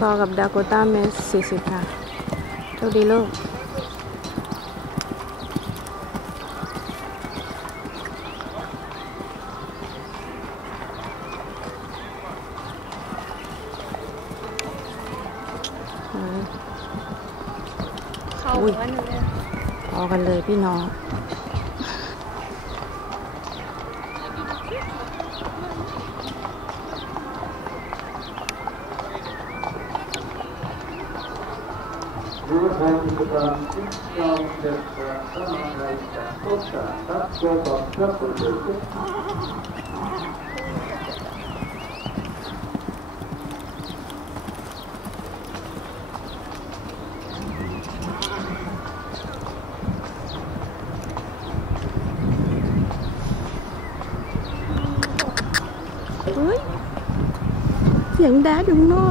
ซอกับดาโกต้าเมสสี่สิบค่ะโชคดีลูกเขาอุ้ยว่าหนูเลยพอกันเลยพี่น้อง เฮ้ยเสียงแดดอยู่ข้า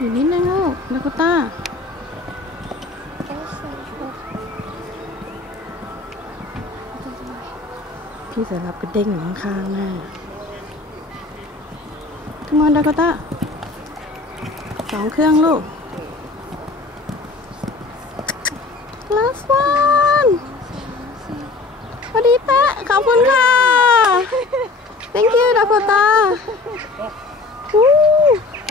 อยู่นิดนึงลูกดาโกต้าพี่เสือรับกระเด้งอยู่ข้างๆแม่ทำงานดาโกต้าสองเครื่องลูก last one สวัสดีแปะขอบคุณค่ะ thank you ดาโกต้า